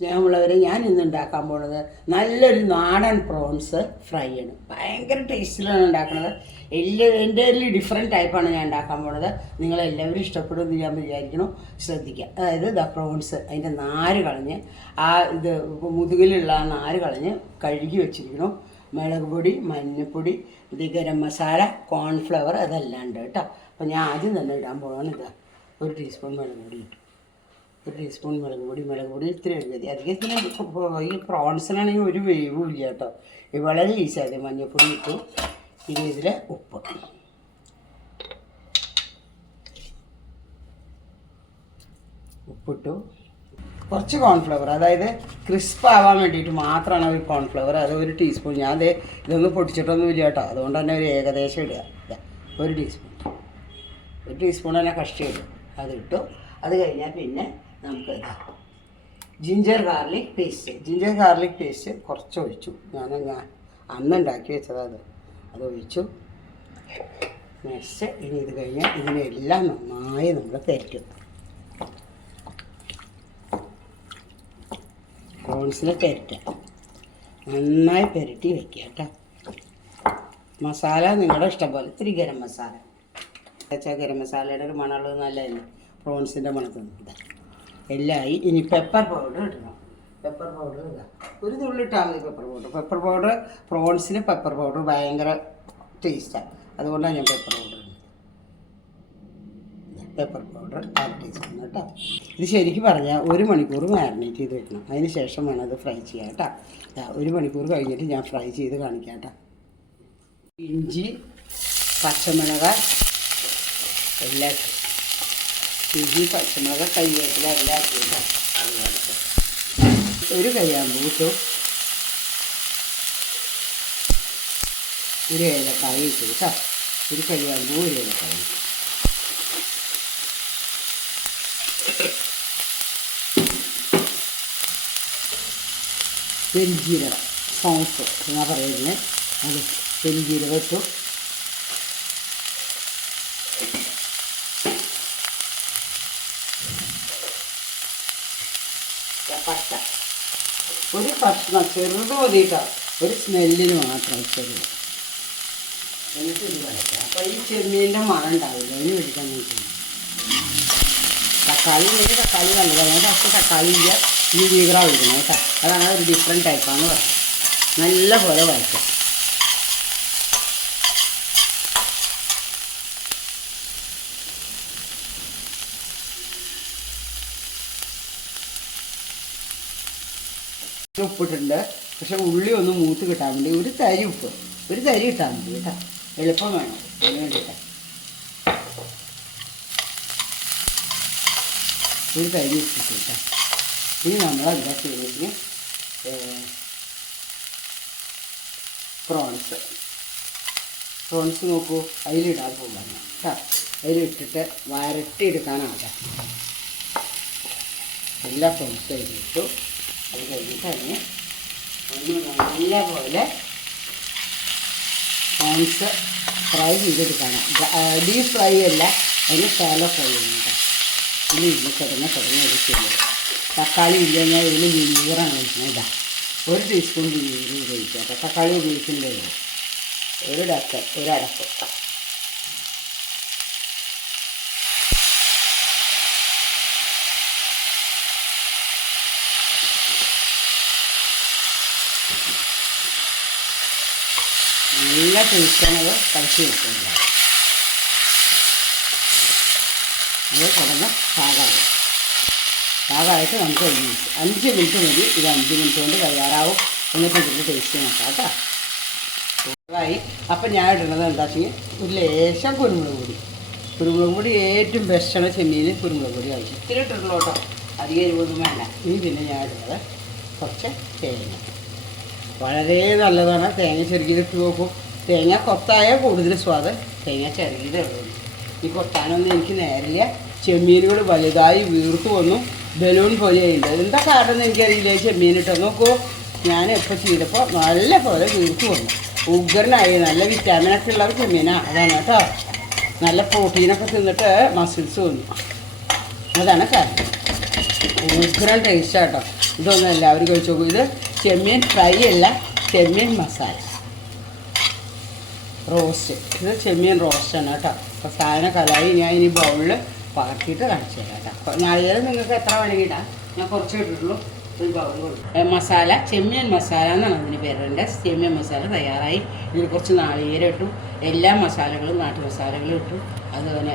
സ്നേഹമുള്ളവരെ, ഞാൻ ഇന്ന് ഉണ്ടാക്കാൻ പോണത് നല്ലൊരു നാടൻ പ്രോൺസ് ഫ്രൈ ആണ്. ഭയങ്കര ടേസ്റ്റിലാണ് ഉണ്ടാക്കുന്നത്. എൻ്റെ ഡിഫറെൻറ്റ് ടൈപ്പാണ് ഞാൻ ഉണ്ടാക്കാൻ പോണത്. നിങ്ങളെല്ലാവരും ഇഷ്ടപ്പെടുമെന്ന് ഞാൻ വിചാരിക്കണം. ശ്രദ്ധിക്കുക. അതായത് പ്രോൺസ് അതിൻ്റെ നാര് കളഞ്ഞ് ഇത് മുതുകിലുള്ള നാര് കളഞ്ഞ് കഴുകി വെച്ചിരിക്കണം. മുളക് പൊടി, മഞ്ഞൾപ്പൊടി, ഗരം മസാല, കോൺഫ്ലവർ അതെല്ലാം ഉണ്ട് കേട്ടോ. അപ്പോൾ ഞാൻ ആദ്യം തന്നെ ഇടാൻ പോകണം. ഇതാ 1 ടീസ്പൂൺ മുളക് പൊടി ഇട്ടു. 1 ടീസ്പൂൺ മുളക് പൊടി ഇത്തിരി മതി. അധികത്തിന് ഈ പ്രോൺസിനാണെങ്കിൽ ഒരു വേവും ഇല്ല കേട്ടോ. വളരെ ഈസിയായത്. മഞ്ഞൾപ്പൊടി ഇട്ടു. ഇനി ഇതിൽ ഉപ്പിട്ടു. കുറച്ച് കോൺഫ്ലവർ, അതായത് ക്രിസ്പ് ആവാൻ വേണ്ടിയിട്ട് മാത്രമാണ് ഒരു കോൺഫ്ലവർ. അത് 1 ടീസ്പൂൺ. ഞാൻ ഇതൊന്നും പൊടിച്ചിട്ടൊന്നും ഇല്ല കേട്ടോ. അതുകൊണ്ട് തന്നെ ഒരു ഏകദേശം ഇടുക. 1 ടീസ്പൂൺ തന്നെ കഷ്ടി ഇടും. അതിട്ടു. അത് കഴിഞ്ഞാൽ പിന്നെ നമുക്ക് ജിഞ്ചർ ഗാർലിക് പേസ്റ്റ് കുറച്ച് ഒഴിച്ചു. ഞാൻ അന്ന് ഉണ്ടാക്കി വെച്ചത് അത് ഒഴിച്ചു. നെക്സ്റ്റ് ഇനി ഇത് കഴിഞ്ഞാൽ ഇതിനെല്ലാം നന്നായി നമ്മൾ പെരട്ടും. പ്രോൺസിനെ നന്നായി പെരട്ടി വെക്കുക കേട്ടോ. മസാല നിങ്ങളുടെ ഇഷ്ടം പോലെ. ഇത്തിരി ഗരം മസാല ഗരം മസാലയുടെ ഒരു മണമുള്ളത് നല്ലതല്ലേ. പ്രോൺസിൻ്റെ മണത്തുണ്ട് എല്ലാമായി. ഇനി പെപ്പർ പൗഡർ ഇടണം. പെപ്പർ പൗഡർ ഇടുക. ഒരു തുള്ളി ഇട്ടാൽ മതി പെപ്പർ പൗഡർ. പ്രോൺസിന് പെപ്പർ പൗഡർ ഭയങ്കര ടേസ്റ്റാണ്. അതുകൊണ്ടാണ് ഞാൻ പെപ്പർ പൗഡർ ഇടുന്നത്. പെപ്പർ പൗഡർ 1/2 ടീസ്പൂൺ കേട്ടോ. ഇത് ശരിക്കും പറഞ്ഞാൽ 1 മണിക്കൂർ മാരിനേറ്റ് ചെയ്ത് വെക്കണം. അതിന് ശേഷം വേണം അത് ഫ്രൈ ചെയ്യാം കേട്ടോ. 1 മണിക്കൂർ കഴിഞ്ഞിട്ട് ഞാൻ ഫ്രൈ ചെയ്ത് കാണിക്കാം കേട്ടോ. ഇഞ്ചി, പച്ചമുളക് എല്ലാം, ഇഞ്ചി പച്ചമുളക് കറിവേപ്പില എല്ലാം ഇട്ടാൽ ഒരു കയ്യാമ്പൂ ഇട്ടു. ഒരു ഏലക്കായ ഇട്ടു കേട്ടോ. ഒരു കയ്യാമ്പൂ, ഒരു ഏലക്കായ ഇട്ടു. പെരുംജീരകം, സോംഫ് എന്നാ പറയുന്നത്. അത് പെരുംജീരകം ഇട്ടു. പട്ട ഒരു കഷ്ണം ചെറുത് മതിയിട്ടോ. ഒരു സ്മെല്ലിന് മാത്രം ചെറുത്. എന്നിട്ട് ഇത് വരയ്ക്കാം. അപ്പോൾ ഈ ചെമ്മീൻ്റെ മണം ഉണ്ടാവില്ല. അതിന് വേണ്ടിയിട്ടാണ് നോക്കുന്നത്. തക്കാളി ഉണ്ടെങ്കിൽ തക്കാളി നല്ലതാണ്. ഫസ്റ്റ് തക്കാളി ഇല്ല, ഈ വീഗ്ര ഒഴിക്കണം കേട്ടോ. അതാണ് ഒരു ഡിഫറെൻറ്റ് ടൈപ്പാണെന്ന് പറയാം. നല്ല പോലെ വരയ്ക്കാം. ഉപ്പിട്ടുണ്ട്. പക്ഷെ ഉള്ളി ഒന്ന് മൂത്ത് കിട്ടാൻ വേണ്ടി ഒരു തരി ഇട്ടാൽ മതി കേട്ടോ. എളുപ്പം വേണം. അതിന് വേണ്ടിയിട്ടാണ് ഒരു തരി ഇട്ടിട്ട് കേട്ടോ. ഇനി നമ്മൾ എന്താ ചെയ്യുന്നതിന് പ്രോൺസ് നോക്കൂ. അതിലിടാൻ പോകാൻ കേട്ടോ. അതിലിട്ടിട്ട് വരട്ടിയെടുക്കാനാകെ എല്ലാ പ്രോൺസും അതിലിട്ടു. അത് കഴിഞ്ഞിട്ട് അതിന് ഒന്ന് നല്ലപോലെ പ്രോൺസ് ഫ്രൈ ചെയ്തെടുക്കണം. ഡീപ് ഫ്രൈ അല്ല, അതിന് ഷാലോ ഫ്രൈ ചെയ്യണം കേട്ടോ. ഇനി ഇതിൽ കിടന്ന് എടുക്കില്ല. തക്കാളി ഇല്ലെങ്കിൽ ഇതിൽ വിനീഗറാണ് ഒഴിക്കുന്നത്. ഇതാ 1 ടീസ്പൂൺ വിനീഗർ ഉപയോഗിക്കുക കേട്ടോ. തക്കാളി ഉപയോഗിക്കുന്നുണ്ട്. ഒരടപ്പ് നല്ല ടേസ്റ്റാണത്. കളിച്ച് വെക്കുന്നത് അത് കിടന്ന് പാകമായിട്ട് നമുക്ക് 5 മിനിറ്റ് മതി. ഇത് 5 മിനിറ്റ് കൊണ്ട് തയ്യാറാവും. എന്നിട്ട് ഇതിൻ്റെ ടേസ്റ്റ് നോക്കാം കേട്ടോ. പാകമായി. അപ്പം ഞാൻ ഇടുന്നത് എന്താ വെച്ചാൽ ഒരു ലേശം കുരുമുളക് പൊടി ഏറ്റവും ബെസ്റ്റാണ് ചെമ്മീന്. കുരുമുളക് പൊടി ആവശ്യം ഇത്തിരി ഇട്ടിട്ടുള്ളൂ കേട്ടോ. അധികം എരിവൊന്നും വേണ്ട. ഇനി പിന്നെ ഞാൻ ഇടുന്നത് കുറച്ച് തേങ്ങ. വളരെ നല്ലതാണ് തേങ്ങ ചെറുകിയിട്ട് നോക്കും. തേങ്ങ കൊത്തായ കൂടുതൽ സ്വാദ്. തേങ്ങ ചെറുകിയതേ ഉള്ളൂ. ഈ കൊത്താനൊന്നും എനിക്ക് നേരില്ല. ചെമ്മീനുകൾ വലുതായി വീർത്തു വന്നു. ബലൂൺ പോലെയുണ്ട്. എന്താ കാരണം എനിക്കറിയില്ല. ചെമ്മീനിട്ടോ നോക്കൂ. ഞാൻ എപ്പോൾ ചെയ്തപ്പോൾ നല്ല പോലെ വീർത്തു വന്നു. ഉഗ്രനായി. നല്ല വിറ്റാമിനൊക്കെ ഉള്ള ചെമ്മീനാണ്. അതാണ് കേട്ടോ. നല്ല പ്രോട്ടീനൊക്കെ തിന്നിട്ട് മസിൽസ് വന്നു. അതാണ് കാരണം. ഉഗ്രം ടേസ്റ്റാണ് കേട്ടോ. ഇതൊന്നും എല്ലാവരും കഴിച്ചു നോക്കും. ഇത് ചെമ്മീൻ ഫ്രൈ അല്ല, ചെമ്മീൻ മസാല റോസ്റ്റ്. ഇത് ചെമ്മീൻ റോസ്റ്റാണ് കേട്ടോ. അപ്പോൾ സാധനം കലായി ഞാൻ ഇനി ബൗളിൽ പാക്കിയിട്ട് കാണിച്ചു തരാം കേട്ടോ. നാളികേരം നിങ്ങൾക്ക് എത്ര വേണമെങ്കിൽ ഞാൻ കുറച്ച് ഇട്ടിട്ടുള്ളൂ. ഒരു ബൗൾ കൊടുക്കും. മസാല ചെമ്മീൻ മസാല എന്നാണ് അതിന് പേരുണ്ട്. ചെമ്മീൻ മസാല തയ്യാറായി. ഇതിൽ കുറച്ച് നാളികേരം ഇട്ടു, എല്ലാ മസാലകളും നാട്ടു മസാലകളും ഇട്ടു. അതുപോലെ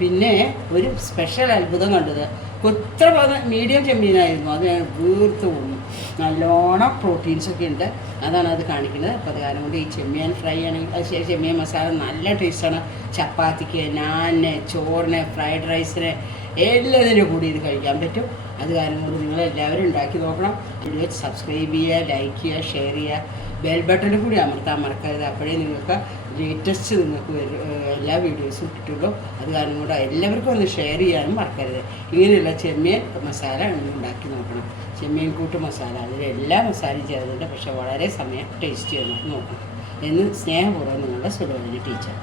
പിന്നെ ഒരു സ്പെഷ്യൽ അത്ഭുതം കണ്ടത്, ഇത്ര മീഡിയം ചെമ്മീനായിരുന്നു. അത് വീർത്ത് പോകുന്നു. നല്ലോണം പ്രോട്ടീൻസൊക്കെ ഉണ്ട്. അതാണ് അത് കാണിക്കുന്നത്. അപ്പോൾ അത് കാരണം കൊണ്ട് ഈ ചെമ്മീൻ ഫ്രൈ ആണെങ്കിൽ ചെമ്മീൻ മസാല നല്ല ടേസ്റ്റാണ്. ചപ്പാത്തിക്ക്, നാനിന്, ചോറിന്, ഫ്രൈഡ് റൈസിന് എല്ലാത്തിനും കൂടി ഇത് കഴിക്കാൻ പറ്റും. അത് കാരണം കൊണ്ട് നിങ്ങളെല്ലാവരും ഉണ്ടാക്കി നോക്കണം. വീഡിയോ സബ്സ്ക്രൈബ് ചെയ്യുക, ലൈക്ക് ചെയ്യുക, ഷെയർ ചെയ്യുക, ബെൽ ബട്ടണിൽ കൂടി അമർത്താൻ മറക്കരുത്. അപ്പോഴേ നിങ്ങൾക്ക് ലേറ്റസ്റ്റ് നിങ്ങൾക്ക് എല്ലാ വീഡിയോസും ഇട്ടിട്ടുള്ളൂ. അത് കാരണം കൊണ്ട് എല്ലാവർക്കും ഒന്ന് ഷെയർ ചെയ്യാനും മറക്കരുത്. ഇങ്ങനെയുള്ള ചെമ്മീൻ മസാല ഉണ്ടാക്കി നോക്കണം. ചെമ്മീൻ കൂട്ട് മസാല, അതിലെല്ലാ മസാലയും ചേർന്നിട്ടുണ്ട്. പക്ഷേ വളരെ സമയം ടേസ്റ്റ് ചെയ്യണം നോക്കണം എന്ന് സ്നേഹപൂർവ്വം നിങ്ങളുടെ സുലോചന ടീച്ചർ.